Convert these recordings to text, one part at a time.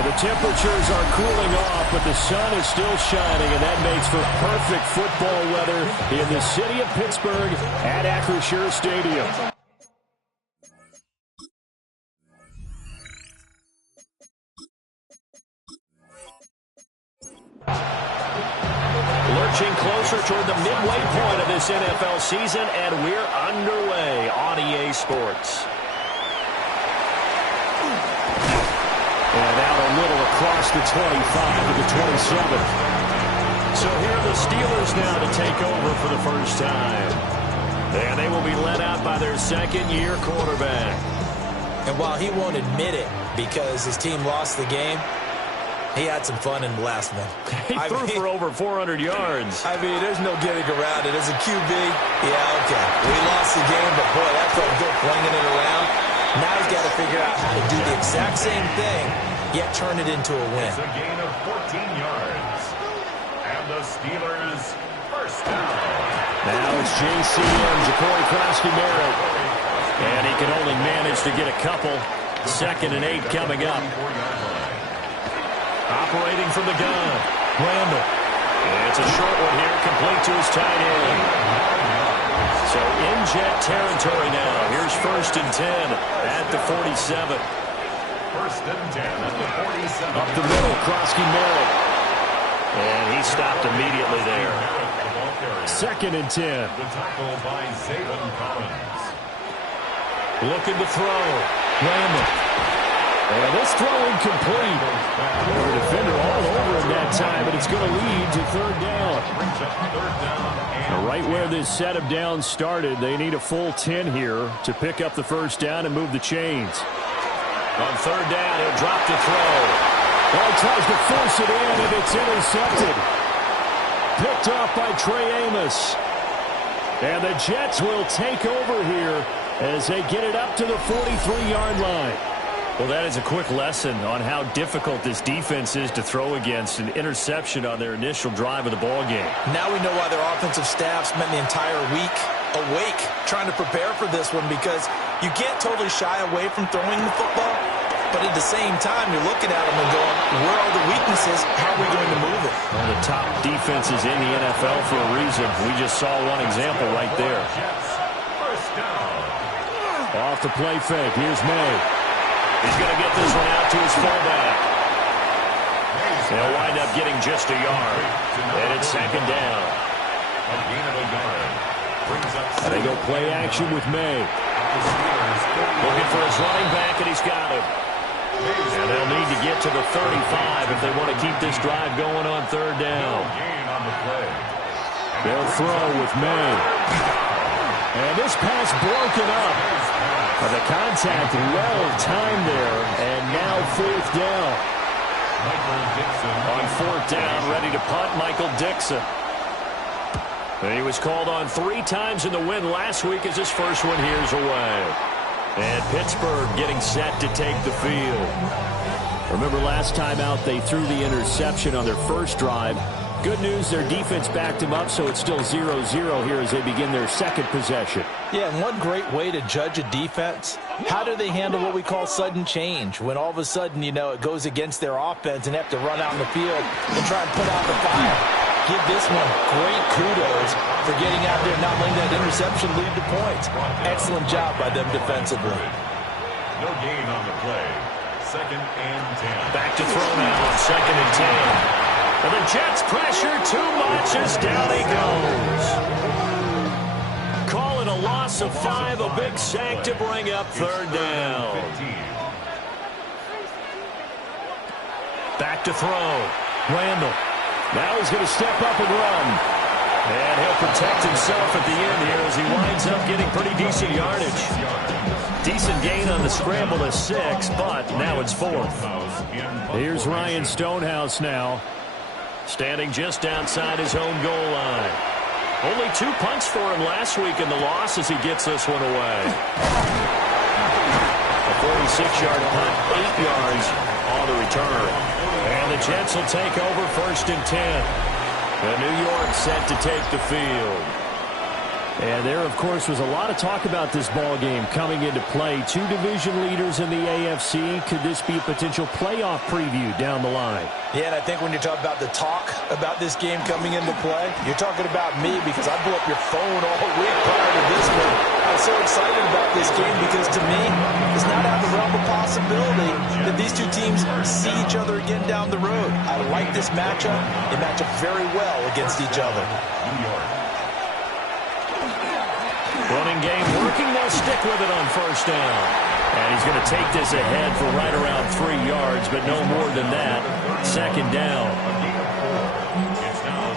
Well, the temperatures are cooling off, but the sun is still shining, and that makes for perfect football weather in the city of Pittsburgh at Acrisure Stadium. Lurching closer toward the midway point of this NFL season, and we're underway on EA Sports. And out a little across the 25 to the 27. So here are the Steelers now to take over for the first time. And they will be led out by their second-year quarterback. And while he won't admit it because his team lost the game, he had some fun in the last one. He threw for over 400 yards. I mean, there's no getting around it. As a QB, yeah, okay. We lost the game, but boy, that felt good flinging it around. Now he's got to figure out how to do the exact same thing, yet turn it into a win. It's a gain of 14 yards. And the Steelers first down. Now it's JCM, Ja'Cory Krosky-Merritt. And he can only manage to get a couple. 2nd and 8 coming up. Operating from the gun, Randall. It's a short one here, complete to his tight end. So in jet territory now. Here's 1st and 10 at the 47. 1st and 10 at the 47. Up the middle, Krosky-Merritt. And he stopped immediately there. 2nd and 10. The tackle by Zayvon Collins. Looking to throw, Randall. And this throw incomplete. The defender all over him that time, but it's going to lead to 3rd down. Now, right where this set of downs started, they need a full 10 here to pick up the 1st down and move the chains. On 3rd down, he'll drop the throw. Well, he tries to force it in, and it's intercepted. Picked off by Trey Amos. And the Jets will take over here as they get it up to the 43-yard line. Well, that is a quick lesson on how difficult this defense is to throw against. An interception on their initial drive of the ballgame. Now we know why their offensive staff spent the entire week awake trying to prepare for this one, because you can't totally shy away from throwing the football, but at the same time you're looking at them and going, where are the weaknesses? How are we going to move it? One of the top defenses in the NFL for a reason. We just saw one example right there. Off the play fake. Here's May. He's going to get this one out to his fullback. They'll wind up getting just a yard. And it's 2nd down. And they go play action with May. Looking for his running back, and he's got him. And they'll need to get to the 35 if they want to keep this drive going on 3rd down. They'll throw with May. And this pass broken up. The contact well-timed there, and now 4th down. On 4th down, ready to punt, Michael Dixon. And he was called on 3 times in the win last week as his first one here's away. And Pittsburgh getting set to take the field. Remember last time out, they threw the interception on their first drive. Good news, their defense backed him up, so it's still 0-0 here as they begin their 2nd possession. Yeah, and one great way to judge a defense, how do they handle what we call sudden change? When all of a sudden, you know, it goes against their offense and they have to run out in the field and try and put out the fire. Give this one great kudos for getting out there and not letting that interception lead to points. Excellent job by them defensively. No gain on the play. 2nd and 10. Back to throw now on 2nd and 10. And the Jets pressure too much as down he goes. Call it a loss of 5, a big sack to bring up 3rd down. Back to throw. Randall. Now he's going to step up and run. And he'll protect himself at the end here as he winds up getting pretty decent yardage. Decent gain on the scramble to 6, but now it's 4th. Here's Ryan Stonehouse now, standing just outside his own goal line. Only 2 punts for him last week in the loss as he gets this one away. A 46-yard punt, 8 yards on the return. And the Jets will take over 1st and 10. And New York set to take the field. And there, of course, was a lot of talk about this ball game coming into play. Two division leaders in the AFC. Could this be a potential playoff preview down the line? Yeah, and I think when you're talking about the talk about this game coming into play, you're talking about me because I blew up your phone all week prior to this one. I was so excited about this game because, to me, it's not out of the realm of possibility that these two teams see each other again down the road. I like this matchup. They match up very well against each other. New York. Running game working. They'll stick with it on first down. And he's going to take this ahead for right around 3 yards, but no more than that. Second down.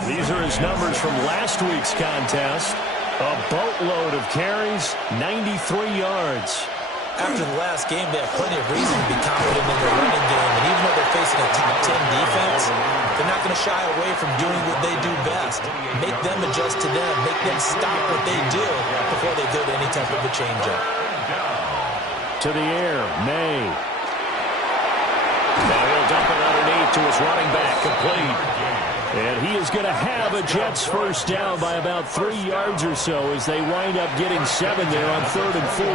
These are his numbers from last week's contest. A boatload of carries, 93 yards. After the last game, they have plenty of reason to be confident in their running game. And even though they're facing a top 10 defense, they're not going to shy away from doing what they do best. Make them adjust to them. Make them stop what they do before they go to any type of a changeup. To the air, May. Now he'll dump it underneath to his running back, complete. And he is going to have a Jets first down by about 3 yards or so as they wind up getting 7 there on 3rd and 4.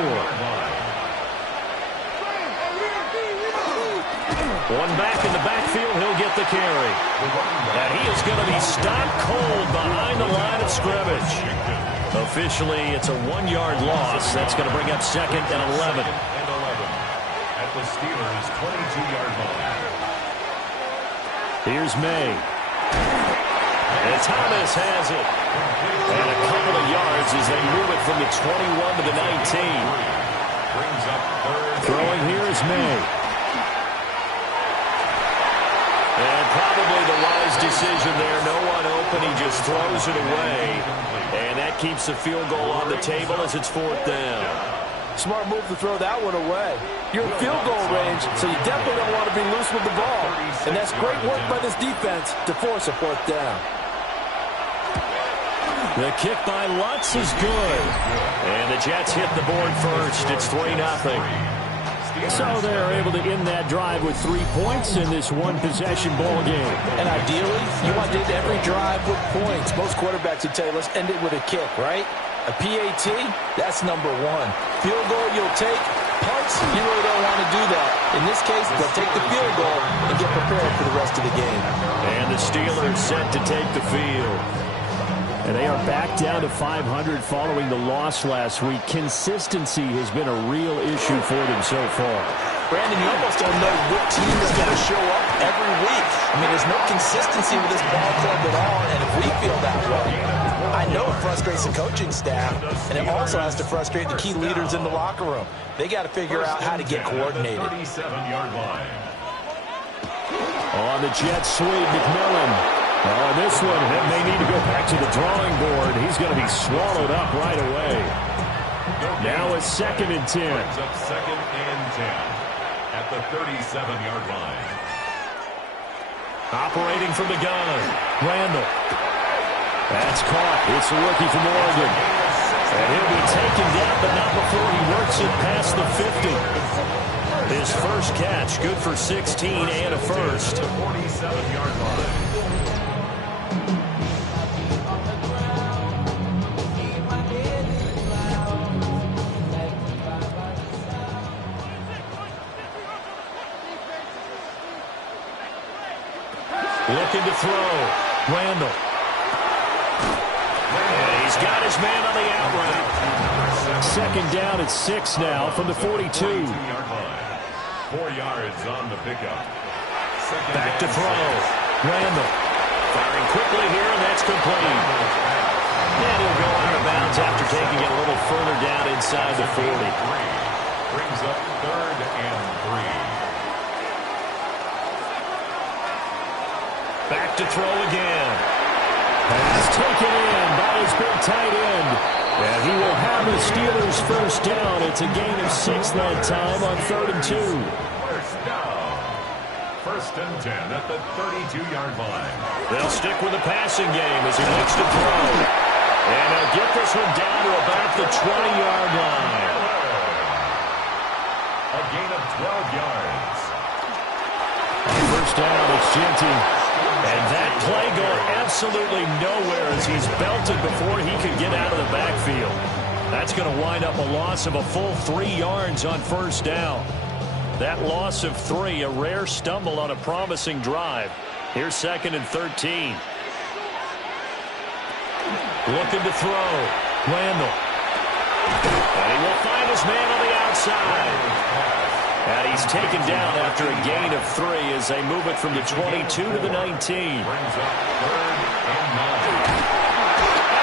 One back in the backfield, he'll get the carry. And he is going to be stopped cold behind the line of scrimmage. Officially, it's a 1-yard loss. That's going to bring up 2nd and 11. At the Steelers' 22-yard line. Here's May. And Thomas has it. And a couple of yards as they move it from the 21 to the 19. Brings up 3rd. Throwing here is May. And probably the wise decision there. No one open. He just throws it away. And that keeps the field goal on the table as it's 4th down. Smart move to throw that one away. You're in field goal range, so you definitely don't want to be loose with the ball. And that's great work by this defense to force a 4th down. The kick by Lutz is good. And the Jets hit the board first. It's 3-0. So they're able to end that drive with 3 points in this one-possession ball game. And ideally, you want to end every drive with points. Most quarterbacks would tell you, let's end it with a kick, right? A PAT, that's number 1. Field goal you'll take. Punts, you really don't want to do that. In this case, they'll take the field goal and get prepared for the rest of the game. And the Steelers set to take the field. And they are back down to 500 following the loss last week. Consistency has been a real issue for them so far. Brandon, you almost don't know what team is going to show up every week. I mean, there's no consistency with this ball club at all, and if we feel that way, I know it frustrates the coaching staff, and it also has to frustrate the key leaders in the locker room. They got to figure out how to get coordinated. 37-yard line. On the Jets sweep, McMillan. On this one, they need to go back to the drawing board. He's going to be swallowed up right away. Now it's 2nd and 10. Brings up 2nd and 10 at the 37-yard line. Operating from the gun, Randall. That's caught. It's the rookie from Oregon. And he'll be taken down, but not before he works it past the 50. His first catch, good for 16 and a first. 47-yard line. Looking to throw. Randall. And he's got his man on the out route. 2nd down at 6 now from the 42. 4 yards on the pickup. Back to throw. Randall. Firing quickly here, and that's complete. And he'll go out of bounds after taking it a little further down inside the 40. Brings up 3rd and 3. Back to throw again. Pass taken in by his big tight end. And he will have the Steelers first down. It's a gain of 6 that time on 3rd and 2. First down. 1st and 10 at the 32-yard line. They'll stick with the passing game as he looks to throw. And he'll get this one down to about the 20-yard line. A gain of 12 yards. On first down, it's Genty. And that play going absolutely nowhere as he's belted before he could get out of the backfield. That's going to wind up a loss of a full 3 yards on first down. That loss of 3, a rare stumble on a promising drive. Here's 2nd and 13. Looking to throw. Randall. And he will find his man on the outside. And he's taken down after a gain of 3 as they move it from the 22 to the 19. And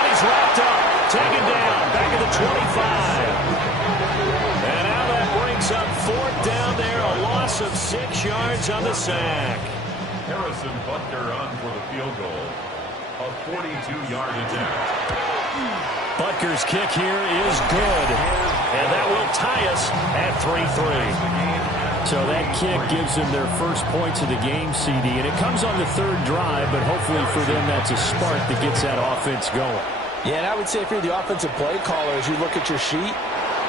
he's wrapped up. Taken down. Back at the 25. And now that brings up 4th down there. A loss of 6 yards on the sack. Harrison Butker on for the field goal. A 42-yard attempt. Butker's kick here is good. And that will tie us at 3-3. So that kick gives them their first points of the game, CD. And it comes on the 3rd drive, but hopefully for them that's a spark that gets that offense going. Yeah, and I would say if you're the offensive play caller, as you look at your sheet,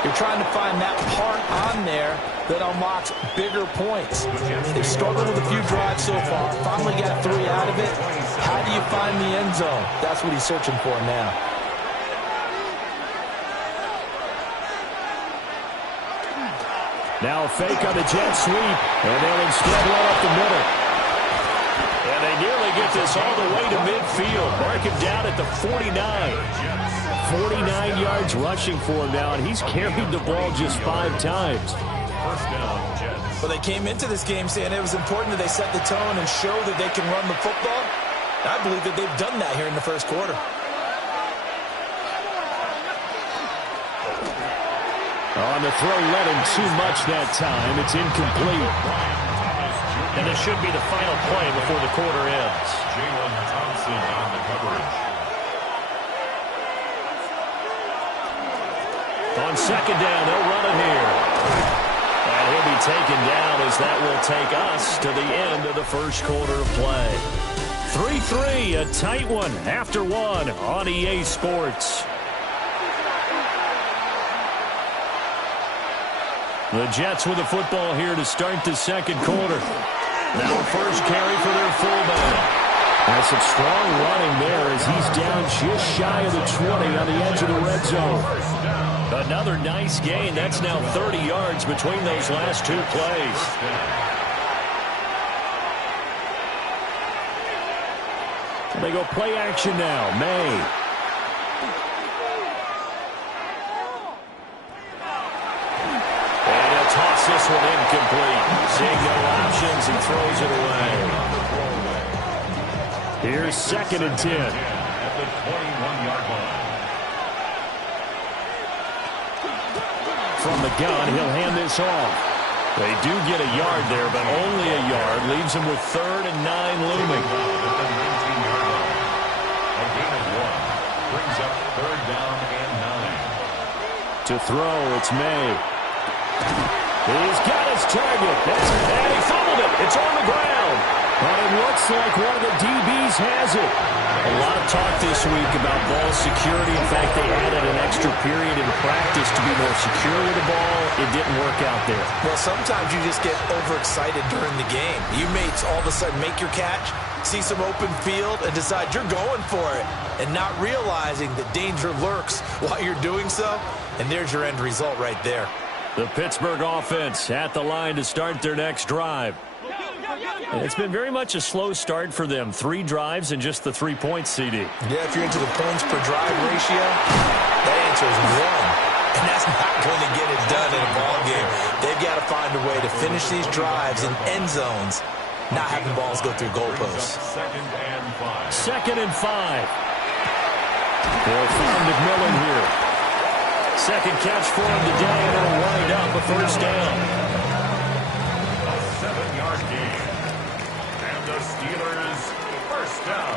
you're trying to find that part on there that unlocks bigger points. They've struggled with a few drives so far. Finally got 3 out of it. How do you find the end zone? That's what he's searching for now. Now a fake on the jet sweep, and they'll instead run up the middle. And they nearly get this all the way to midfield. Mark him down at the 49. 49 yards rushing for him now, and he's carried the ball just 5 times. First down, Jets. Well, they came into this game saying it was important that they set the tone and show that they can run the football. I believe that they've done that here in the first quarter. On the throw, led him too much that time. It's incomplete. And this should be the final play before the quarter ends. Jalen Thompson on the coverage. On 2nd down, they'll run it here. And he'll be taken down as that will take us to the end of the first quarter of play. 3-3, a tight one after 1 on EA Sports. The Jets with the football here to start the second quarter. Now first carry for their fullback. That's some strong running there as he's down just shy of the 20 on the edge of the red zone. Another nice gain. That's now 30 yards between those last 2 plays. And they go play action now. May. Toss this one incomplete. Seeing no options, he throws it away. Here's 2nd and 10. At the 21-yard line. From the gun, he'll hand this off. They do get a yard there, but only a yard. Leaves him with 3rd and 9 looming. At the 19-yard line. A gain of 1. Brings up 3rd down and 9. To throw, it's May. He's got his target. And he fumbled it. It's on the ground. But it looks like one of the DBs has it. A lot of talk this week about ball security. In fact, they added an extra period in practice to be more secure with the ball. It didn't work out there. Well, sometimes you just get overexcited during the game. You may all of a sudden make your catch, see some open field, and decide you're going for it, and not realizing that danger lurks while you're doing so. And there's your end result right there. The Pittsburgh offense at the line to start their next drive. And it's been very much a slow start for them. 3 drives and just the 3 points, CD. Yeah, if you're into the points per drive ratio, that answer is 1. And that's not going to get it done in a ball game. They've got to find a way to finish these drives in end zones, not having balls go through goalposts. 2nd and 5. They'll find McMillan here. Second catch for him today, and it'll wind up a first down. A 7-yard gain. And the Steelers first down.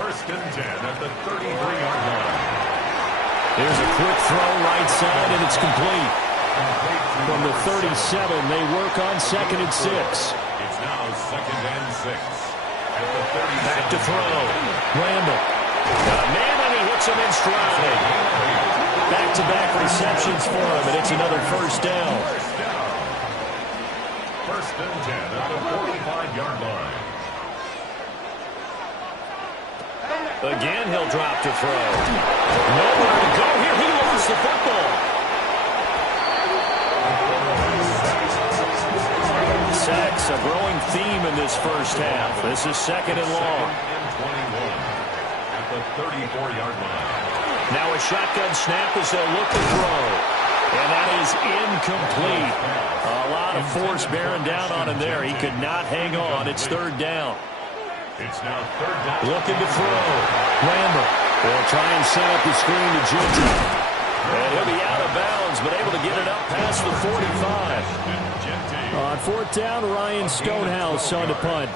1st and 10 at the 33-yard line. Here's a quick throw right side, and it's complete. From the 37, they work on 2nd and 6. It's now 2nd and 6. At the 37. Back to throw. Randall. Got a man, and he hits him in stride. Back-to-back receptions for him, and it's another first down. 1st and 10 at the 45-yard line. Again, he'll drop to throw. Nowhere to go here. He lost the football. Sacks, a growing theme in this first half. This is second and long. 21 at the 34-yard line. Now a shotgun snap as they'll look to throw. And that is incomplete. A lot of force bearing down on him there. He could not hang on. It's third down. It's now third down. Looking to throw. Randall will try and set up the screen to Gentry. And he'll be out of bounds, but able to get it up past the 45. On fourth down, Ryan Stonehouse on the punt.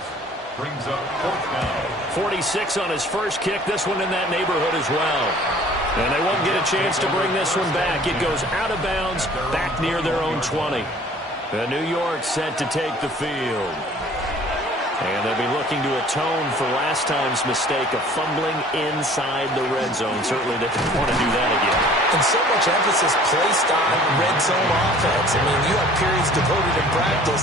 Brings up fourth down. 46 on his first kick. This one in that neighborhood as well. And they won't get a chance to bring this one back. It goes out of bounds, back near their own 20. The New York set to take the field. And they'll be looking to atone for last time's mistake of fumbling inside the red zone. Certainly they don't want to do that again. And so much emphasis placed on red zone offense. I mean, you have periods devoted in practice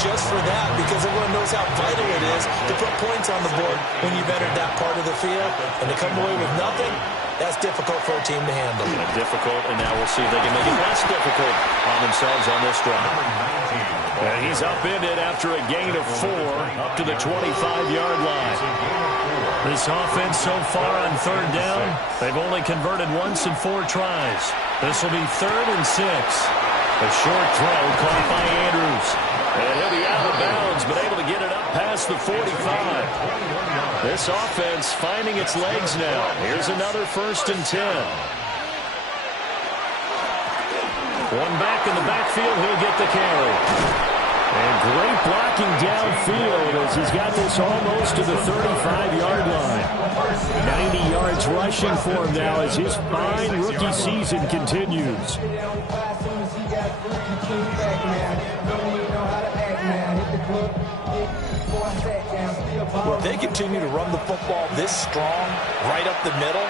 just for that because everyone knows how vital it is to put points on the board when you've entered that part of the field. And to come away with nothing, that's difficult for a team to handle. Difficult, and now we'll see if they can make it less difficult on themselves on this drive. And he's upended after a gain of 4 up to the 25-yard line. This offense so far on third down, they've only converted once in 4 tries. This will be 3rd and 6. A short throw caught by Andrews. And he'll be out of bounds, but able to get it up past the 45. This offense finding its legs now. Here's another 1st and 10. One back in the backfield, he'll get the carry. And great blocking downfield as he's got this almost to the 35-yard line. 90 yards rushing for him now as his fine rookie season continues. Well, if they continue to run the football this strong, right up the middle,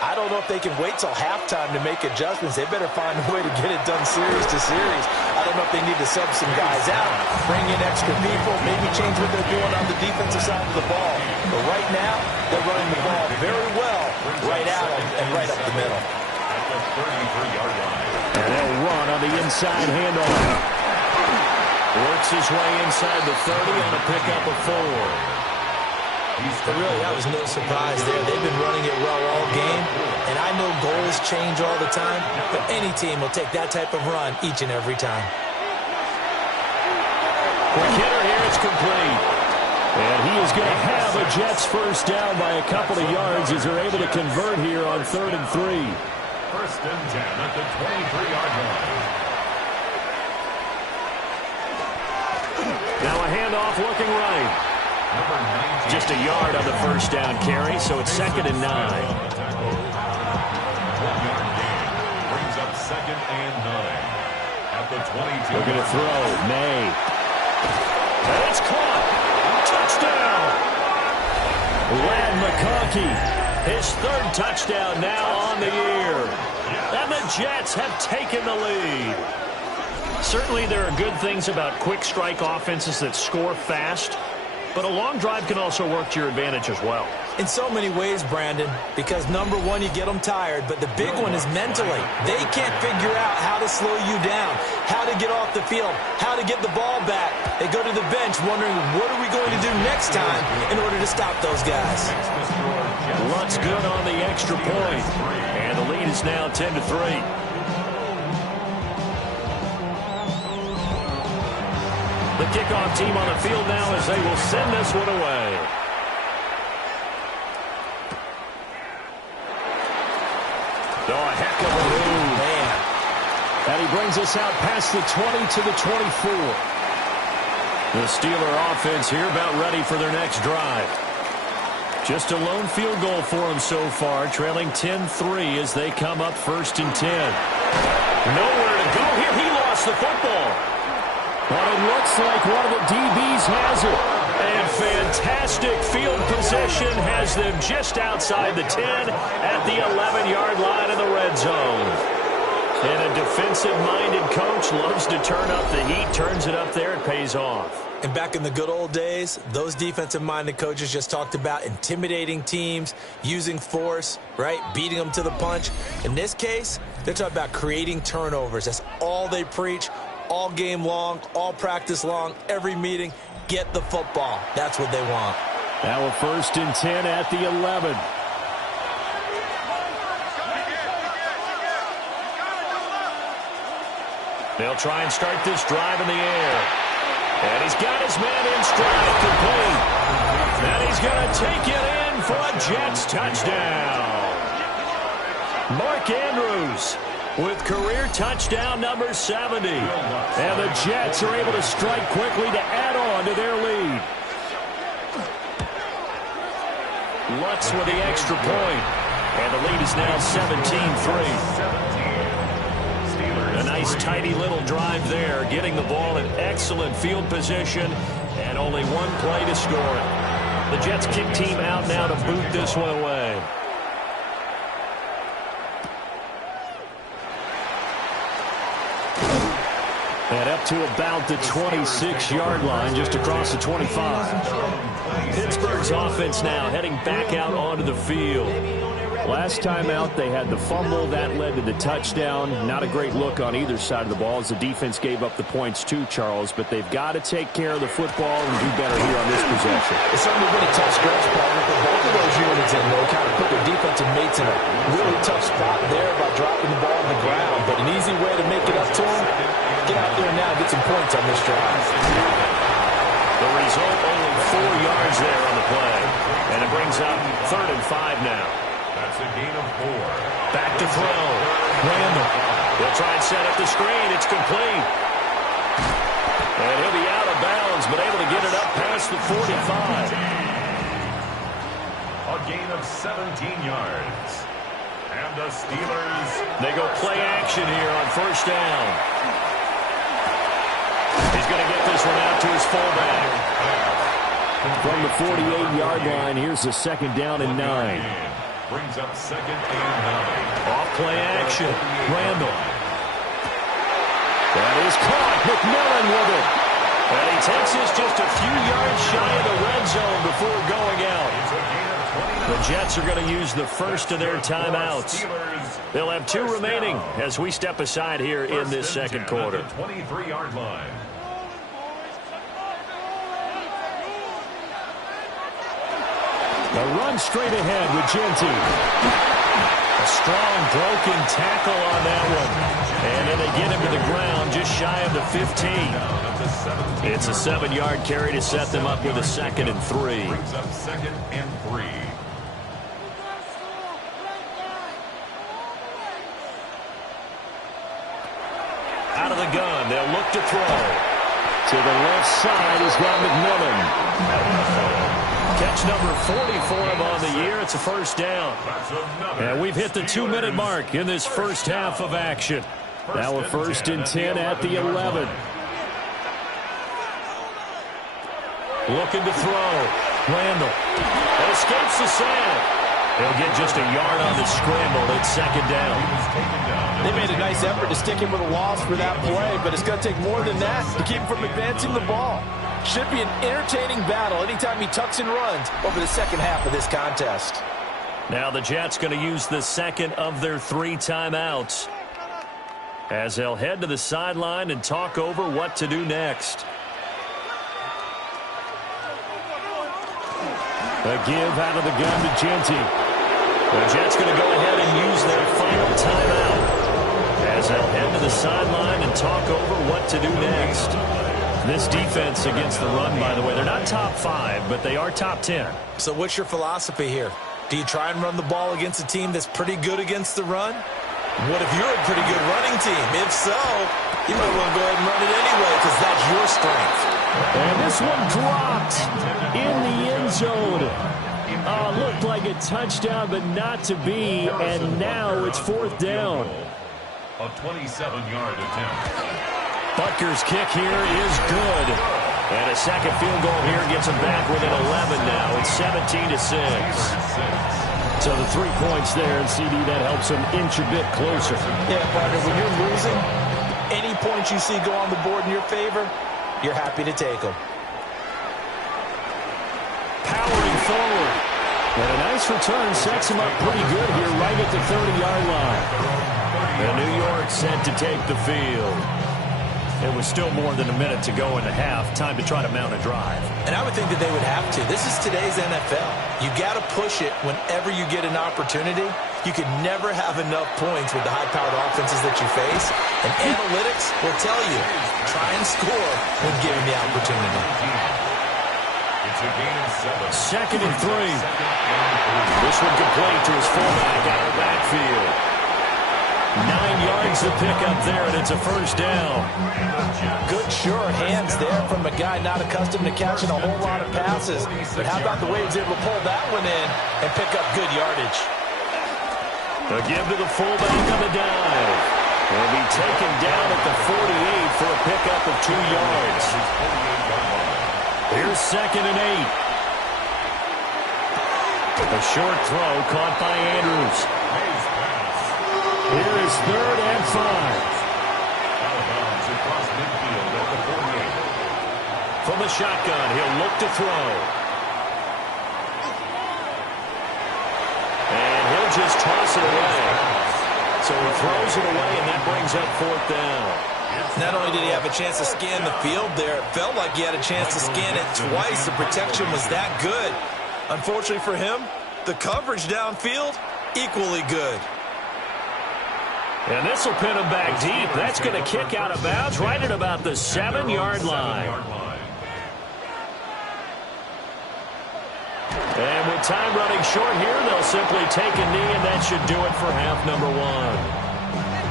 I don't know if they can wait till halftime to make adjustments. They better find a way to get it done series to series. I don't know if they need to sub some guys out, bring in extra people, maybe change what they're doing on the defensive side of the ball. But right now, they're running the ball very well right out and right up the middle. At the 33-yard line. And they'll run on the inside handoff. Works his way inside the 30 on a pickup of 4. Really, that was no surprise there. They've been running it well all game, and I know goals change all the time, but any team will take that type of run each and every time. The hitter here is complete. And he is going to have a Jets first down by a couple of yards as they're able to convert here on 3rd and 3. 1st and 10 at the 23-yard line. Now a handoff looking right. Just a yard on the first down carry, so it's 2nd and 9. 1-yard gain brings up 2nd and 9 at the 22. Looking to throw. May. And it's caught. Touchdown. Lad McConkey. His 3rd touchdown now on the year. And the Jets have taken the lead. Certainly there are good things about quick strike offenses that score fast. But a long drive can also work to your advantage as well. In so many ways, Brandon, because number one, you get them tired, but the big one is mentally. They can't figure out how to slow you down, how to get off the field, how to get the ball back. They go to the bench wondering, what are we going to do next time in order to stop those guys? Lutt's good on the extra point, and the lead is now 10-3. The kickoff team on the field now as they will send this one away. Oh, a heck of a move. Man. And he brings us out past the 20 to the 24. The Steeler offense here about ready for their next drive. Just a lone field goal for them so far, trailing 10-3 as they come up 1st and 10. Nowhere to go here. He lost the football. But it looks like one of the DBs has it. And fantastic field position has them just outside the 10 at the 11-yard line in the red zone. And a defensive-minded coach loves to turn up the heat, turns it up there, it pays off. And back in the good old days, those defensive-minded coaches just talked about intimidating teams, using force, right, beating them to the punch. In this case, they're talking about creating turnovers. That's all they preach, all game long, all practice long, every meeting. Get the football. That's what they want. Now a 1st and 10 at the 11. They'll try and start this drive in the air. And he's got his man in stride, complete. And he's going to take it in for a Jets touchdown. Mark Andrews with career touchdown number 70. And the Jets are able to strike quickly to add on to their lead. Lutz with the extra point. And the lead is now 17-3. A nice, tidy little drive there, getting the ball in excellent field position, and only one play to score it. The Jets kick team out now to boot this one away. And up to about the 26-yard line, just across the 25. Pittsburgh's offense now heading back out onto the field. Last time out, they had the fumble. That led to the touchdown. Not a great look on either side of the ball as the defense gave up the points too, Charles. But they've got to take care of the football and do better here on this possession. It's certainly been a tough stretch, partner, for both of those units in there. Kind of put their defensive mates in a really tough spot there by dropping the ball on the ground. But an easy way to make it up to them, get out there now and get some points on this drive. The result, only 4 yards there on the play. And it brings up 3rd and 5 now. That's a gain of 4. Back to throw. Randall. They'll try and set up the screen. It's complete. And he'll be out of bounds, but able to get it up past the 45. A gain of 17 yards. And the Steelers. They go play action here on 1st down. He's going to get this one out to his fullback. From the 48-yard line, here's the 2nd down and 9. Brings up 2nd and 9. Off play action. Randall. That is caught. McMillan with it. And he takes this just a few yards shy of the red zone before going out. The Jets are going to use the first of their timeouts. They'll have 2 remaining as we step aside here in this 2nd quarter. 23-yard line. A run straight ahead with Genty. A strong broken tackle on that one. And then they get him to the ground just shy of the 15. It's a 7-yard carry to set them up with a 2nd and 3. Brings up 2nd and 3. Out of the gun, they'll look to throw. To the left side, he's got McMillan. Catch number 40 for him on the year. It's a 1st down. And we've hit the 2-minute mark in this first half of action. Now a 1st and 10 at the 11. Looking to throw. Randall. That escapes the sack. They'll get just a yard on the scramble. It's 2nd down. They made a nice effort to stick him with a loss for that play, but it's going to take more than that to keep him from advancing the ball. Should be an entertaining battle anytime he tucks and runs over the 2nd half of this contest. Now the Jets going to use the 2nd of their 3 timeouts as they'll head to the sideline and talk over what to do next. A give out of the gun to Genty. The Jets going to go ahead and use their final timeout as they'll head to the sideline and talk over what to do next. This defense against the run, by the way, they're not top 5, but they are top 10. So what's your philosophy here? Do you try and run the ball against a team that's pretty good against the run? What if you're a pretty good running team? If so, you might want to go ahead and run it anyway because that's your strength. And this one dropped in the end zone. Looked like a touchdown, but not to be. And now it's 4th down. A 27-yard attempt. Butker's kick here is good. And a 2nd field goal here gets them back within 11 now. It's 17-6. So the 3 points there, and CD, that helps them inch a bit closer. Yeah, partner, when you're losing, any points you see go on the board in your favor, you're happy to take them. powering forward. And a nice return sets him up pretty good here right at the 30-yard line. And New York set to take the field. It was still more than a minute to go in the half. Time to try to mount a drive. And I would think that they would have to. This is today's NFL. You got to push it whenever you get an opportunity. You could never have enough points with the high-powered offenses that you face. And analytics will tell you, try and score when given the opportunity. It's a gain of 7. 2nd and 3. This one complete to his fullback out of the backfield. 9 yards to pick up there, and it's a first down. Good, sure hands there from a guy not accustomed to catching a whole lot of passes. But how about the way he's able to pull that one in and pick up good yardage? A give to the fullback on the dive. He'll be taken down at the 48 for a pickup of 2 yards. Here's 2nd and 8. A short throw caught by Andrews. Here is 3rd and 5. Out of bounds across midfield at the 48. From the shotgun, he'll look to throw. And he'll just toss it away. So he throws it away, and that brings up 4th down. Not only did he have a chance to scan the field there, it felt like he had a chance to scan it twice. The protection was that good. Unfortunately for him, the coverage downfield, equally good. And this will pin him back deep. That's going to kick out of bounds right at about the 7-yard line. And with time running short here, they'll simply take a knee, and that should do it for half number 1.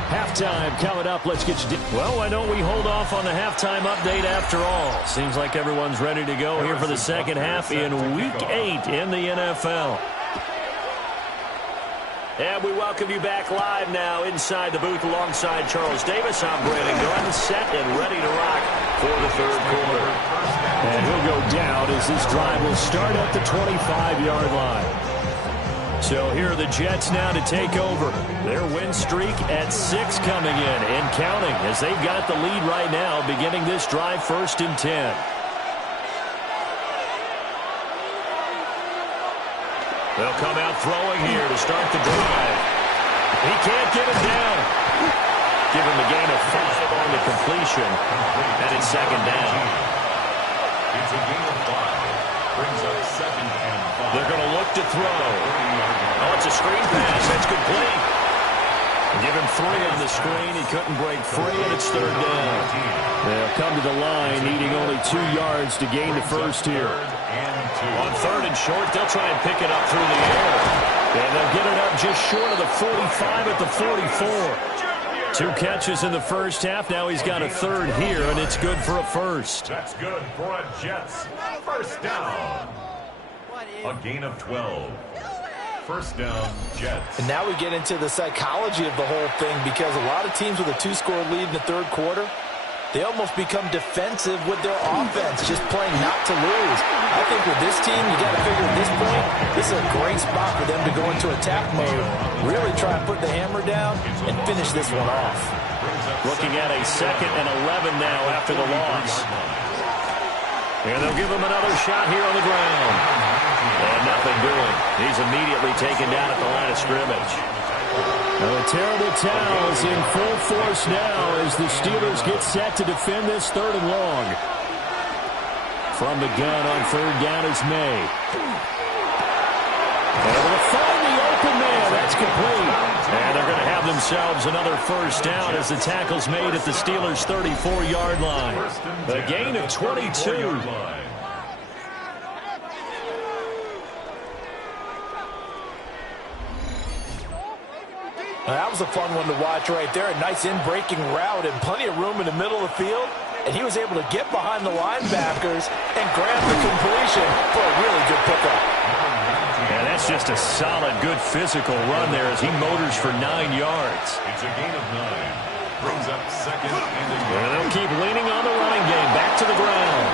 Halftime coming up. Let's get you. Well, why don't we hold off on the halftime update after all? Seems like everyone's ready to go here for the second half in Week 8 in the NFL. And we welcome you back live now inside the booth alongside Charles Davis. I'm Brandon Garden, set and ready to rock for the 3rd quarter. And he'll go down as this drive will start at the 25-yard line. So here are the Jets now to take over. Their win streak at 6 coming in and counting as they've got the lead right now beginning this drive 1st and 10. They'll come out throwing here to start the drive. He can't get him down. Give him a gain of 5 on the completion. And it's 2nd down. It's a gain of 5. Brings up 2nd and 5. They're going to look to throw. Oh, it's a screen pass. That's complete. Give him 3 on the screen. He couldn't break free, and it's 3rd down. They'll come to the line, needing only 2 yards to gain the first here. On 3rd and short, they'll try and pick it up through the air. And they'll get it up just short of the 45 at the 44. 2 catches in the first half. Now he's got a 3rd here, and it's good for a first. That's good for a Jets first down. A gain of 12. First down, Jets. And now we get into the psychology of the whole thing, because a lot of teams with a 2-score lead in the 3rd quarter, they almost become defensive with their offense, just playing not to lose. I think with this team, you got to figure at this point, this is a great spot for them to go into attack mode, really try and put the hammer down and finish this one off. Looking at a 2nd and 11 now after the loss. And they'll give him another shot here on the ground. And nothing doing. He's immediately taken down at the line of scrimmage. A terrible towels in full force now as the Steelers get set to defend this 3rd and long. From the gun on 3rd down is May. Able to find the open man. That's complete. And they're going to have themselves another first down as the tackle's made at the Steelers' 34-yard line. A gain of 22. That was a fun one to watch right there. A nice in-breaking route and plenty of room in the middle of the field. And he was able to get behind the linebackers and grab the completion for a really good pickup. And that's just a solid, good physical run there as he motors for 9 yards. It's a gain of 9. Brings up 2nd and a And they'll keep leaning on the running game. Back to the ground.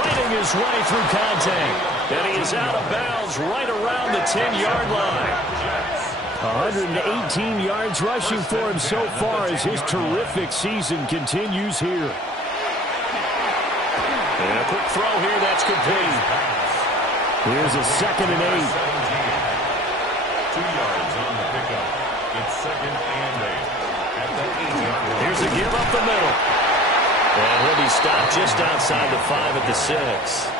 Fighting his way through contact. And he is out of bounds right around the 10-yard line. 118 yards rushing for him so far as his terrific season continues here. And a quick throw here, that's complete. Here's a 2nd and 8. 2 yards on the pickup. It's 2nd and 8. At the 8-yard line. Here's a give up the middle. And he'll be stopped just outside the 5 at the 6.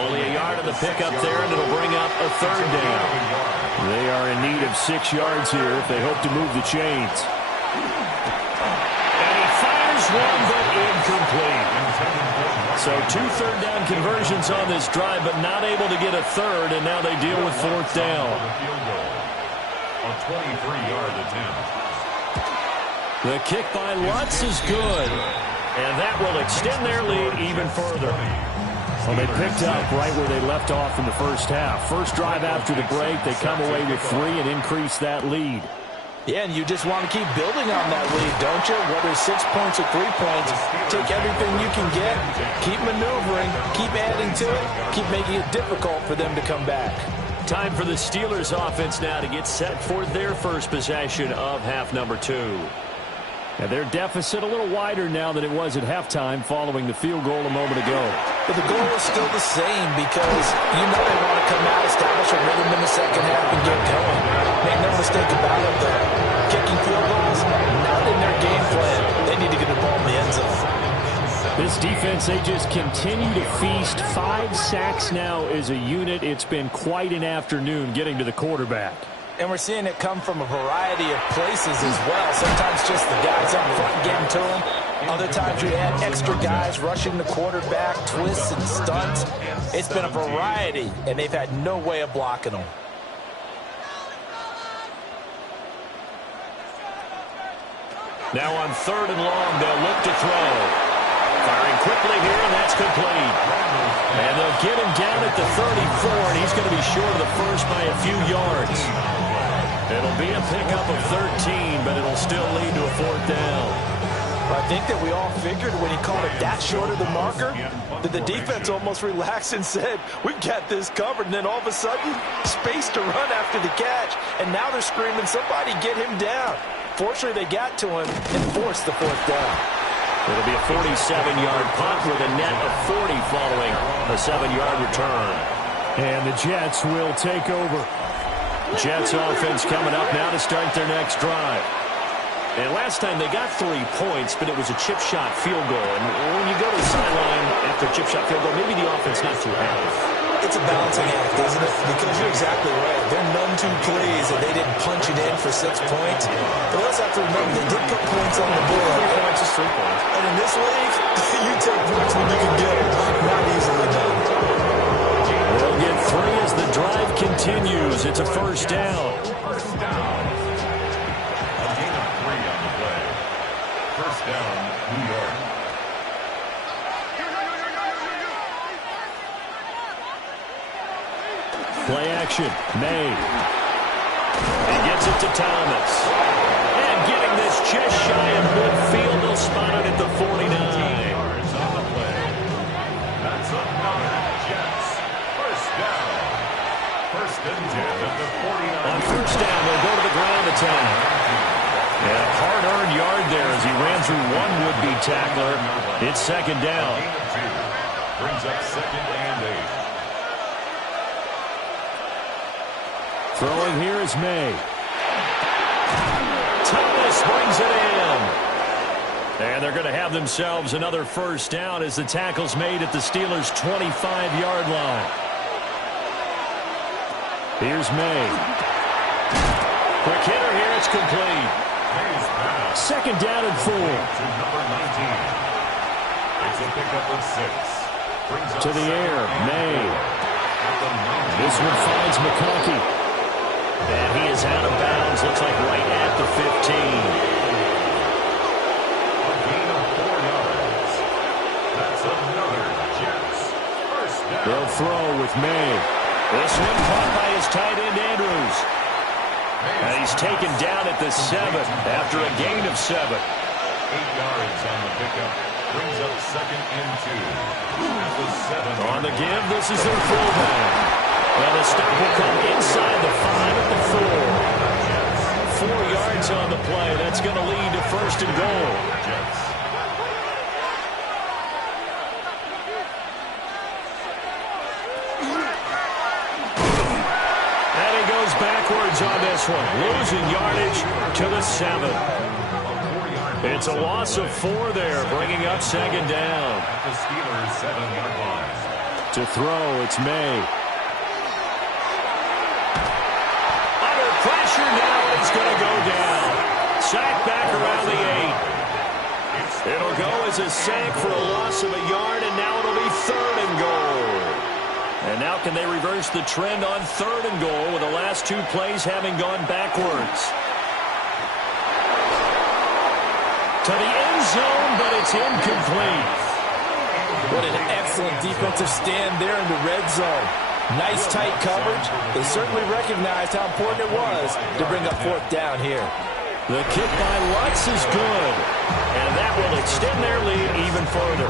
Only a yard on the pickup there, and it'll bring up a 3rd down. They are in need of 6 yards here if they hope to move the chains. And he fires one, but incomplete. So 2 third-down conversions on this drive, but not able to get a 3rd, and now they deal with 4th down. A 23-yard attempt. The kick by Lutz is good, and that will extend their lead even further. Well, they picked up right where they left off in the first half. First drive after the break, they come away with 3 and increase that lead. Yeah, and you just want to keep building on that lead, don't you? Whether it's 6 points or 3 points, take everything you can get, keep maneuvering, keep adding to it, keep making it difficult for them to come back. Time for the Steelers offense now to get set for their first possession of half number 2. And their deficit a little wider now than it was at halftime following the field goal a moment ago. But the goal is still the same because you know they want to come out, establish a rhythm in the second half and get going. Make no mistake about it, though. Kicking field goals, not in their game plan. They need to get the ball in the end zone. This defense, they just continue to feast. 5 sacks now as a unit. It's been quite an afternoon getting to the quarterback. And we're seeing it come from a variety of places as well. Sometimes just the guys up front getting to him. Other times you add extra guys rushing the quarterback, twists and stunts. It's been a variety, and they've had no way of blocking them. Now on 3rd and long, they'll look to throw. Firing quickly here, and that's complete. And they'll get him down at the 34, and he's going to be short of the first by a few yards. It'll be a pickup of 13, but it'll still lead to a 4th down. I think that we all figured when he called it that short of the marker, that the defense almost relaxed and said, we've got this covered. And then all of a sudden, space to run after the catch. And now they're screaming, somebody get him down. Fortunately, they got to him and forced the 4th down. It'll be a 47-yard punt with a net of 40 following a 7-yard return. And the Jets will take over. Jets offense coming up now to start their next drive. And last time they got 3 points, but it was a chip shot field goal. And when you go to the sideline after a chip shot field goal, maybe the offense not too happy. It's a balancing act, isn't it? Because you're exactly right. They're none too pleased that they didn't punch it in for 6 points. But let's have to remember, they did put points on the board. 3 points is 3 points. And in this league, you take points when you can get them. Not easily done. They'll get 3 as the drive continues. It's a 1st down. First down. A gain of 3 on the play. 1st down, New York. Play action. May. He gets it to Thomas. And getting this just shy of midfield, they'll spot it at the 49. Yards on the play. That's another Jets. 1st down. 1st and 10 at the 49. On 1st down, they'll go to the ground attack. And a hard-earned yard there as he ran through one would-be tackler. It's 2nd down. Gain of 2. Brings up 2nd and 8. Throwing here is May. Thomas brings it in. And they're going to have themselves another 1st down as the tackle's made at the Steelers' 25-yard line. Here's May. Quick hitter here. It's complete. 2nd down and 4. To number 19. It's a pickup of 6. To the air, May. This one finds McConkey. And he is out of bounds. Looks like right at the 15. A gain of 4 yards. That's another Jets. 1st down. They'll throw with May. This one caught by his tight end, Andrews. And he's taken down at the 7 after a gain of 7. 8 yards on the pickup. Brings up 2nd and 2. At the 7. On the give, this is their fullback. And the stop will come inside the 5 at the 4. 4 yards on the play. That's going to lead to 1st and goal. Jets. yards on this one. Losing yardage to the 7. It's a loss of 4 there, bringing up second down. At the Steelers' 7-yard line. To throw, it's May. Under pressure now, he's going to go down. Sack back around the 8. It'll go as a sack for a loss of a yard, and now it'll be 3rd and goal. And now can they reverse the trend on 3rd and goal with the last 2 plays having gone backwards? To the end zone, but it's incomplete. What an excellent defensive stand there in the red zone. Nice tight coverage. They certainly recognized how important it was to bring up 4th down here. The kick by Lutz is good, and that will extend their lead even further.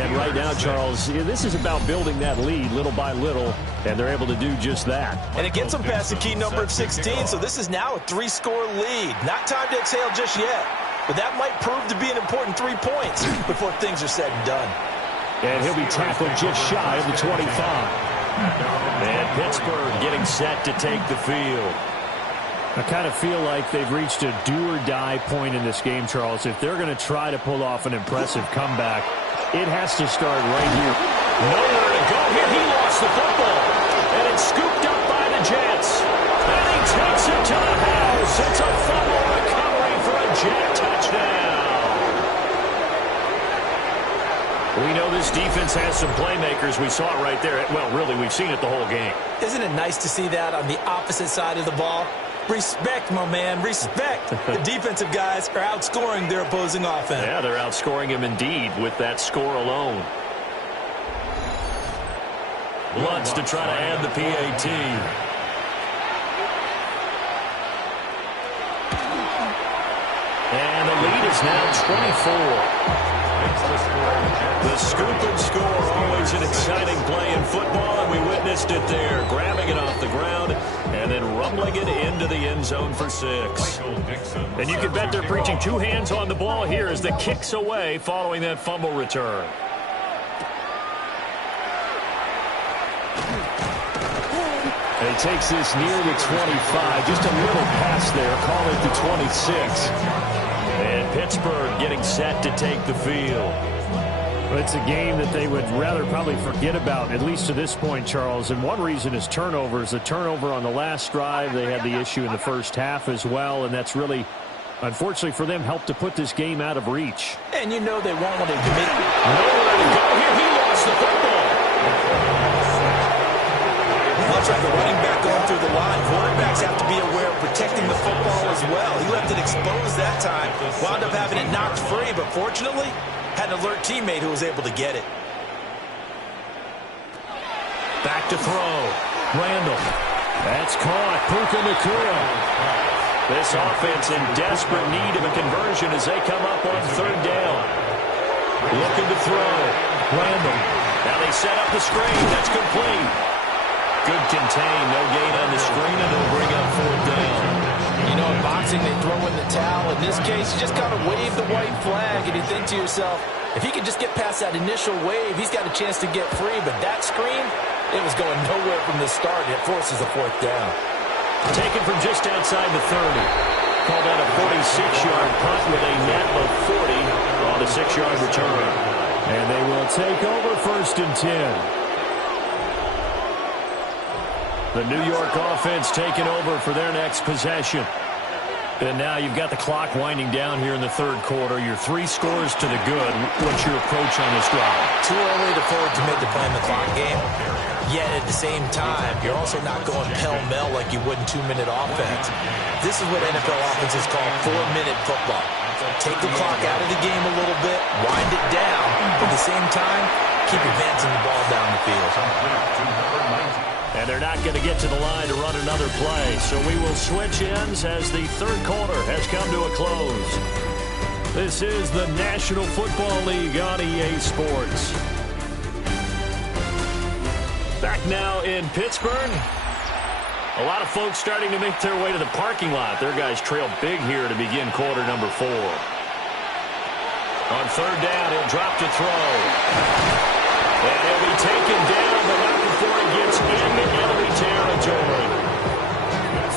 And right now, Charles, this is about building that lead little by little, and they're able to do just that. And it gets them past the key number of 16, so this is now a 3-score lead. Not time to exhale just yet, but that might prove to be an important 3 points before things are said and done. And he'll be tackled just shy of the 25. And Pittsburgh getting set to take the field. I kind of feel like they've reached a do-or-die point in this game, Charles. If they're going to try to pull off an impressive comeback, it has to start right here. Nowhere to go here. He lost the football. And it's scooped up by the Jets. And he takes it to the house. It's a fumble recovery for a Jet touchdown. We know this defense has some playmakers. We saw it right there. Well, really, we've seen it the whole game. Isn't it nice to see that on the opposite side of the ball? Respect, my man, respect. The defensive guys are outscoring their opposing offense. Yeah, they're outscoring him indeed with that score alone. Lutz to try to add the PAT. And the lead is now 24. The scoop and score, always an exciting play in football, and we witnessed it there. Grabbing it off the ground and then rumbling it into the end zone for 6. And you can bet they're preaching 2 hands on the ball here as the kick's away following that fumble return. And he takes this near the 25. Just a little pass there. Call it the 26. And Pittsburgh getting set to take the field. But it's a game that they would rather probably forget about, at least to this point, Charles. And one reason is turnovers. The turnover on the last drive, they had the issue in the first half as well. And that's really, unfortunately for them, helped to put this game out of reach. And you know they won't want to commit. Nowhere to go here. He lost the football. Much like the running back going through the line, quarterbacks have to be aware of protecting the football as well. He left it exposed that time, wound up having it knocked free, but fortunately, had an alert teammate who was able to get it. Back to throw. Randall. That's caught. Puka Nacua. This offense in desperate need of a conversion as they come up on 3rd down. Looking to throw. Randall. Now they set up the screen. That's complete. Good contain. No gain on the screen, and they'll bring up 4th down. You know, in boxing, they throw in the towel. In this case, you just kind of wave the white flag, and you think to yourself, if he could just get past that initial wave, he's got a chance to get free. But that screen, it was going nowhere from the start. It forces a 4th down. Taken from just outside the 30. Called out a 46-yard punt with a net of 40 on the 6-yard return. And they will take over 1st and 10. The New York offense taking over for their next possession. And now you've got the clock winding down here in the 3rd quarter. You're 3 scores to the good. What's your approach on this drive? Too early to forward commit to playing the clock game. Yet at the same time, you're also not going pell-mell like you would in 2-minute offense. This is what NFL offenses call 4-minute football. Take the clock out of the game a little bit, wind it down, but at the same time, keep advancing the ball down the field. And they're not going to get to the line to run another play. So we will switch ends as the 3rd quarter has come to a close. This is the National Football League on EA Sports. Back now in Pittsburgh. A lot of folks starting to make their way to the parking lot. Their guys trail big here to begin quarter number 4. On 3rd down, he'll drop to throw. And he'll be taken down, but not before he gets into enemy territory.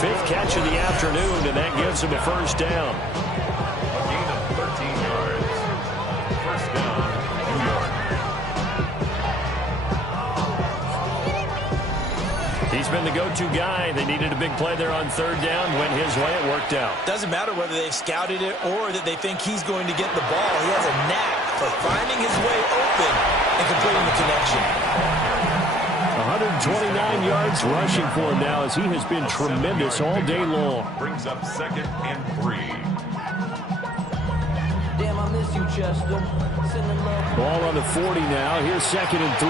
fifth catch of the afternoon, and that gives him a first down. A gain of 13 yards. First down, New York. He's been the go-to guy. They needed a big play there on third down. Went his way. It worked out. Doesn't matter whether they've scouted it or that they think he's going to get the ball. He has a knack for finding his way open and completing the connection. 129 yards rushing for him now as he has been tremendous all day long. Brings up 2nd and 3. Damn, I miss you, Chester. Sending love. Ball on the 40 now. Here's 2nd and 3.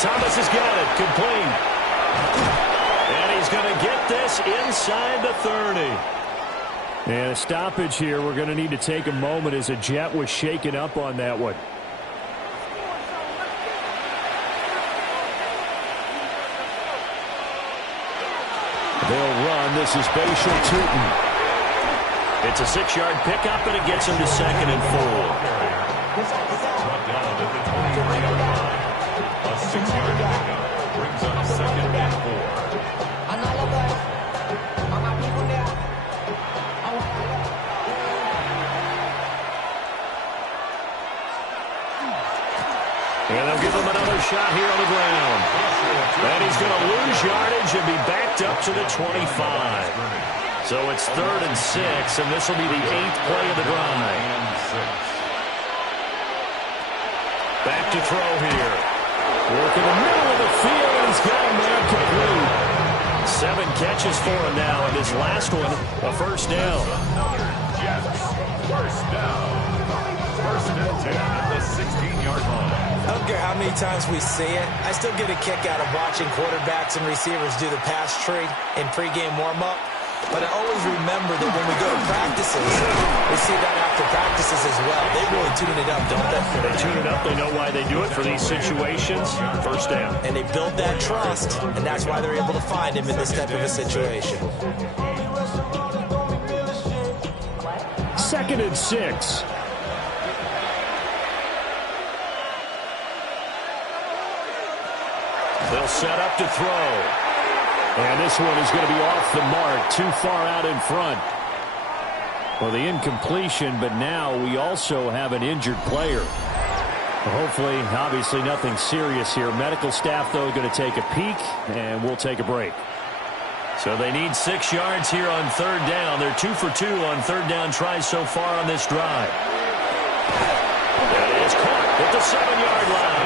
Thomas has got it. Complete. And he's going to get this inside the 30. And a stoppage here. We're going to need to take a moment as a Jet was shaken up on that one. They'll run. This is Bashal Tootin. It's a 6-yard pickup, and it gets him to 2nd and 4. Brought down at the 23-yard line. A 6-yard pickup brings up 2nd and 4. And they'll give him another shot here on the ground. And he's going to lose yardage and be backed up to the 25. So it's 3rd and 6, and this will be the 8th play of the drive. Back to throw here. Work in the middle of the field, and he's got a man complete. 7 catches for him now, and this last one, a first down. Another Jets. First down. 1st and 10 at the 16-yard line. I don't care how many times we see it. I still get a kick out of watching quarterbacks and receivers do the pass tree in pregame warm-up. But I always remember that when we go to practices, we see that after practices as well. They really tune it up, don't they? They tune it up. They know why they do it for these situations. First down. And they build that trust, and that's why they're able to find him in this type of a situation. 2nd and 6. They'll set up to throw. And this one is going to be off the mark, too far out in front. Well, the incompletion, but now we also have an injured player. Hopefully, obviously nothing serious here. Medical staff, though, going to take a peek, and we'll take a break. So they need 6 yards here on third down. They're 2 for 2 on third down tries so far on this drive. That is caught at the 7-yard line.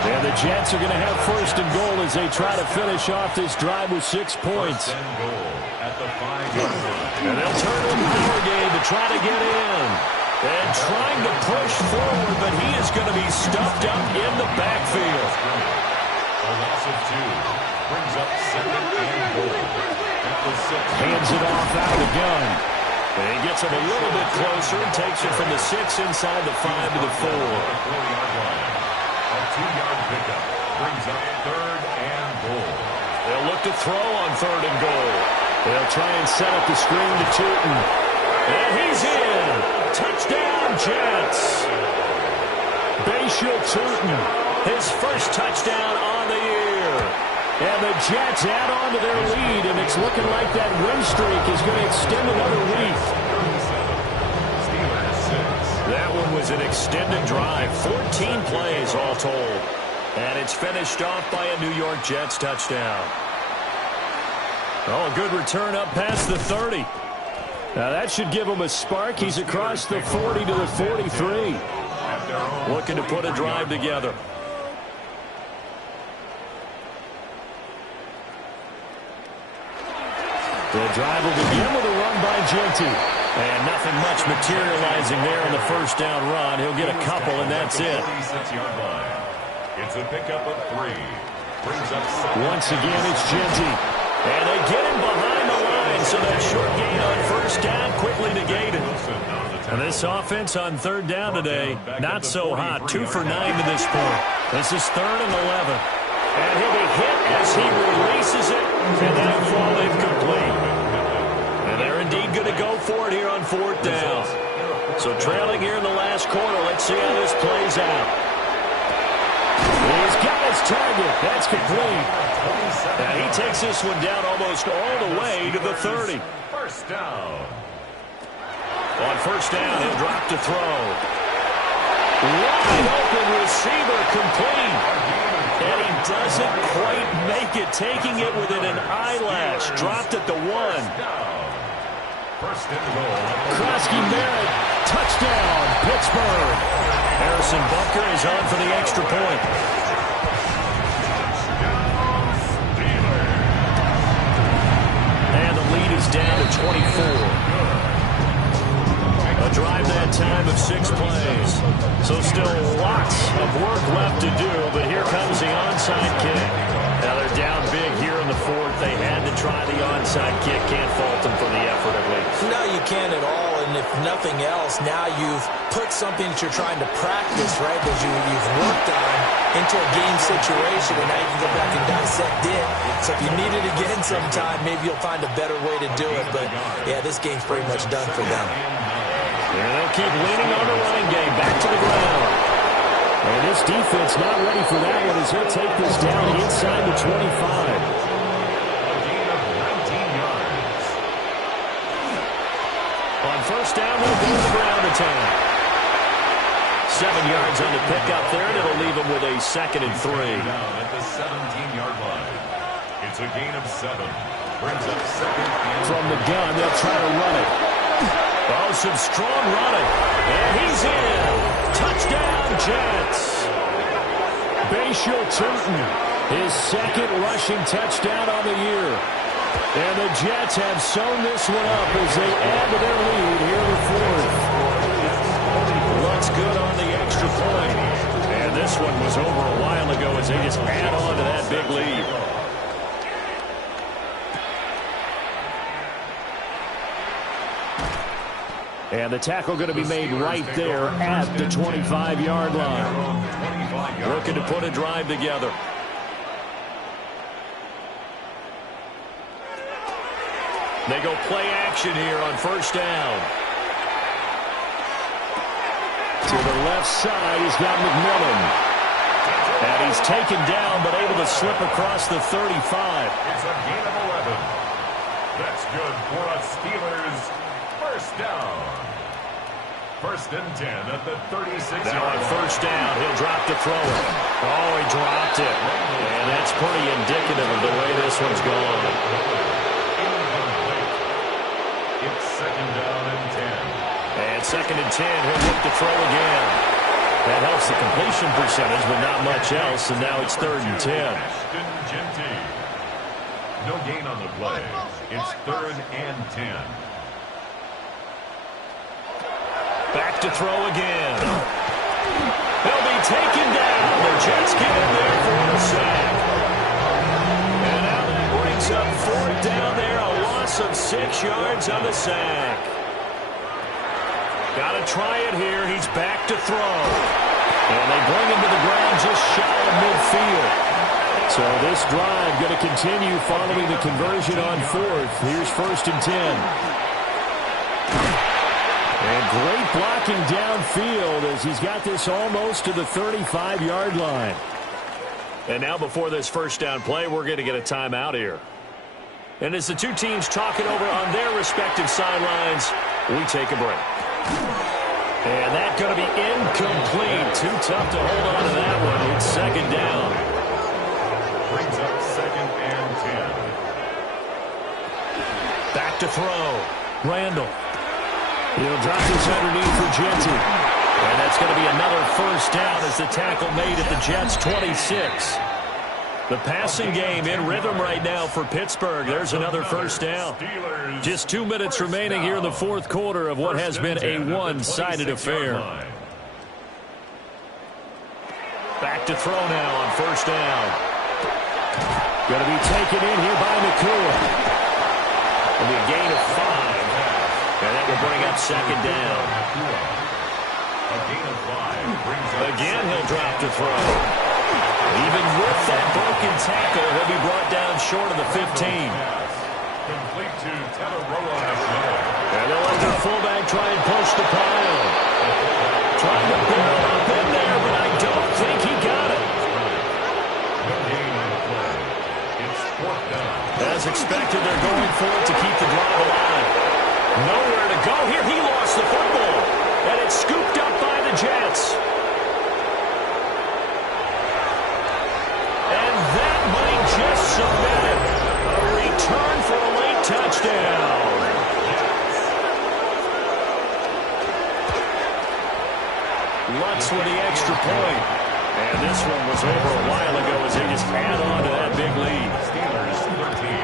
And the Jets are going to have 1st and goal as they try to finish off this drive with 6 points. 1st and goal at the 5-yard line. And they'll turn to the power game to try to get in. And trying to push forward, but he is going to be stuffed up in the backfield. A loss of 2 brings up 2nd and goal at the 6. Hands it off out of the gun. And he gets him a little bit closer and takes it from the 6 inside the 5 to the 4. 4-yard line. A 2-yard pickup brings up 3rd and goal. They'll look to throw on 3rd and goal. They'll try and set up the screen to Tootin. And he's in. Touchdown, Jets. Bashal Tootin, his first touchdown on the year. And the Jets add on to their lead, and it's looking like that win streak is going to extend another week. That one was an extended drive, 14 plays all told. And it's finished off by a New York Jets touchdown. Oh, a good return up past the 30. Now that should give him a spark. He's across the 40 to the 43. Looking to put a drive together. The drive will begin with a run by Genty. And nothing much materializing there in the first down run. He'll get a couple, and that's it. 46-yard line. It's a pickup of 3. Brings up 7. Once again, it's Genty. And they get him behind the line, so that short gain on first down quickly negated. And this offense on third down today, not so hot. 2 for 9 to this point. This is 3rd and 11. And he'll be hit as he releases it, and that'll fall incomplete. And they're indeed going to go for it here on 4th down. So trailing here in the last quarter, let's see how this plays out. He's got his target. That's complete. And he takes this one down almost all the way to the 30. First down. On first down, he'll drop to throw. Wide open receiver complete. And he doesn't quite make it, taking it within an eyelash. Dropped at the 1. First and goal. Krosky Merritt, touchdown, Pittsburgh. Harrison Butker is on for the extra point. And the lead is down to 24. A drive that time of 6 plays. So still lots of work left to do, but here comes the onside kick. Now they're down big here in the 4th. They had to try the onside kick. Can't fault them for the effort at least. No, you can't at all. And if nothing else, now you've put something that you're trying to practice, right, that you've worked on into a game situation, and now you can go back and dissect it. So if you need it again sometime, maybe you'll find a better way to do it. But, yeah, this game's pretty much done for them. And they'll keep leaning on the running game. Back to the ground. And this defense not ready for that one as he'll take this down inside the 25. A gain of 19 yards. On first down, they'll go to the ground attack. 7 yards on the pickup there, and it'll leave him with a 2nd and 3. Down at the 17-yard line. It's a gain of 7. Brings up 2nd and From the gun, they'll try to run it. Oh, some strong running. And he's in. Touchdown, Jets. Bashal Turton, his 2nd rushing touchdown on the year. And the Jets have sewn this one up as they add to their lead here in the 4th. Looks good on the extra point. And this one was over a while ago as they just add on to that big lead. And the tackle going to be made right there at the 25-yard line. Looking to put a drive together. They go play action here on first down. To the left side, he's got McMillan. And he's taken down, but able to slip across the 35. It's a gain of 11. That's good for a Steelers first down. First and 10 at the 36-yard line. Now on first down, he'll drop to throw it. Oh, he dropped it. And that's pretty indicative of the way this one's gone. It's 2nd down and 10. And 2nd and 10, he'll look to throw again. That helps the completion percentage, but not much else, and now it's 3rd and 10. Ashton Genty. No gain on the play. It's 3rd and 10. Back to throw again. He'll be taken down. The Jets get in there for the sack. And now that brings up 4th down there. A loss of 6 yards on the sack. Got to try it here. He's back to throw. And they bring him to the ground just shy of midfield. So this drive going to continue following the conversion on 4th. Here's 1st and 10. And great blocking downfield as he's got this almost to the 35-yard line. And now before this first down play, we're going to get a timeout here. And as the two teams talk it over on their respective sidelines, we take a break. And that's going to be incomplete. Too tough to hold on to that one. It's 2nd down. Brings up 2nd and 10. Back to throw. Randall. He'll drop this underneath for Genty. And that's going to be another first down as the tackle made at the Jets' 26. The passing game in rhythm right now for Pittsburgh. There's another first down. Just 2 minutes remaining here in the 4th quarter of what has been a one-sided affair. Back to throw now on first down. Going to be taken in here by McCool. It'll be a gain of 5. And that will bring up 2nd down. A gain of 5 brings up Again, he'll drop to throw. Even with that broken tackle, he'll be brought down short of the 15. complete to Tataroa. And they'll let the fullback try and push the pile. Trying to barrel up in there, but I don't think he got it. expected. They're going for it to keep the drive alive. Nowhere to go here. He lost the football. And it's scooped up by the Jets. And that might just submit it. A return for a late touchdown. Lutz with the extra point. And this one was over a while ago as they just add on to that big lead. Steelers 13.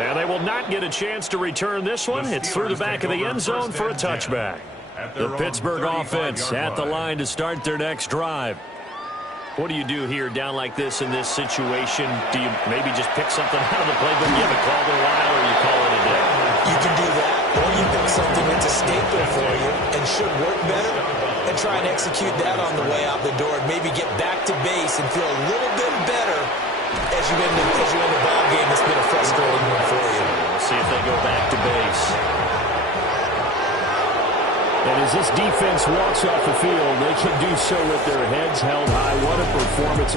And they will not get a chance to return this one. It's through the back of the end zone for a touchback. The Pittsburgh offense at the line to start their next drive. What do you do here down like this in this situation? Do you maybe just pick something out of the playbook you haven't called in a while, or you call it a day? You can do that, or you pick something that's a staple for you and should work better and try and execute that on the way out the door and maybe get back to base and feel a little bit better as you end the ball game. It's been a frustrating one for you. We'll see if they go back to base. And as this defense walks off the field, they can do so with their heads held high. What a performance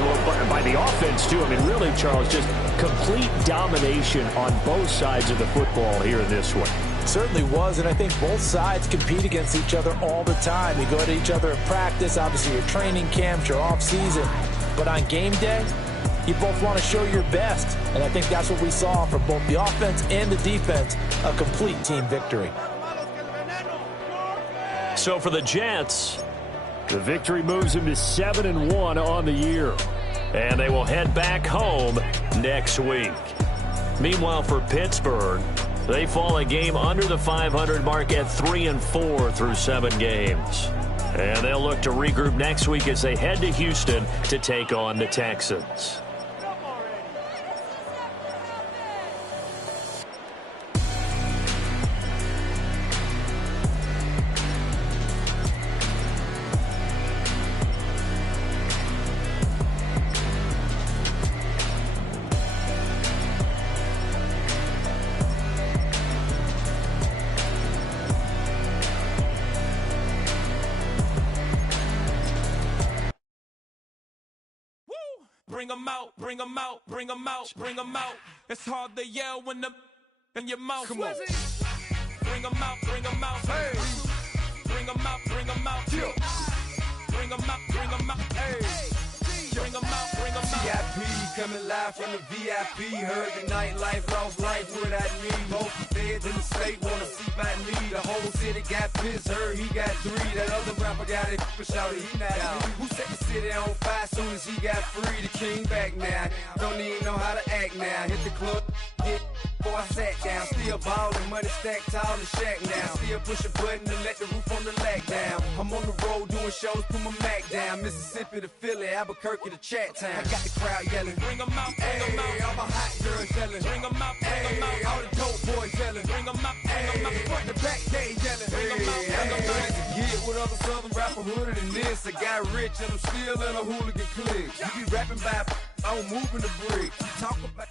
by the offense, too. I mean, really, Charles, just complete domination on both sides of the football here in this one. Certainly was, and I think both sides compete against each other all the time. You go to each other in practice, obviously your training camps, your off-season. But on game day, you both want to show your best. And I think that's what we saw from both the offense and the defense, a complete team victory. So for the Jets, the victory moves them to 7-1 on the year. And they will head back home next week. Meanwhile, for Pittsburgh, they fall a game under the 500 mark at 3-4 through 7 games. And they'll look to regroup next week as they head to Houston to take on the Texans. Bring 'em out, bring 'em out, bring 'em out, bring 'em out. It's hard to yell when the in your mouth. Come on. Bring 'em out, bring 'em out. Hey. Bring 'em out, bring 'em out. Yeah. Bring 'em out, bring 'em out. Hey. Bring 'em out, bring 'em out. VIP coming live from the VIP. Heard the nightlife, lost life without me. Both feds in the state wanna see by me. The whole city got pissed, heard he got 3. That other rapper got it for shouty, he not me. Who set the city on fire soon as he got free? The king back now, don't even know how to act now. Hit the club, get before I sat down. Still ballin', money stacked tall and shack now. Still push a button to let the roof on the lag down. I'm on the road doing shows, put my Mac down. Mississippi to Philly, Albuquerque to Chat Town. I got the crowd yelling, bring 'em out, bring 'em out. All my hot girls yelling, bring 'em out, bring 'em out. All the dope boys yelling, bring 'em out, bring 'em out. Front the back gate yelling, bring 'em out, bring 'em out. Get with other southern rapper hooded than this. I got rich and I'm still in a hooligan clique. You be rapping by, I'm moving the bricks. You talk about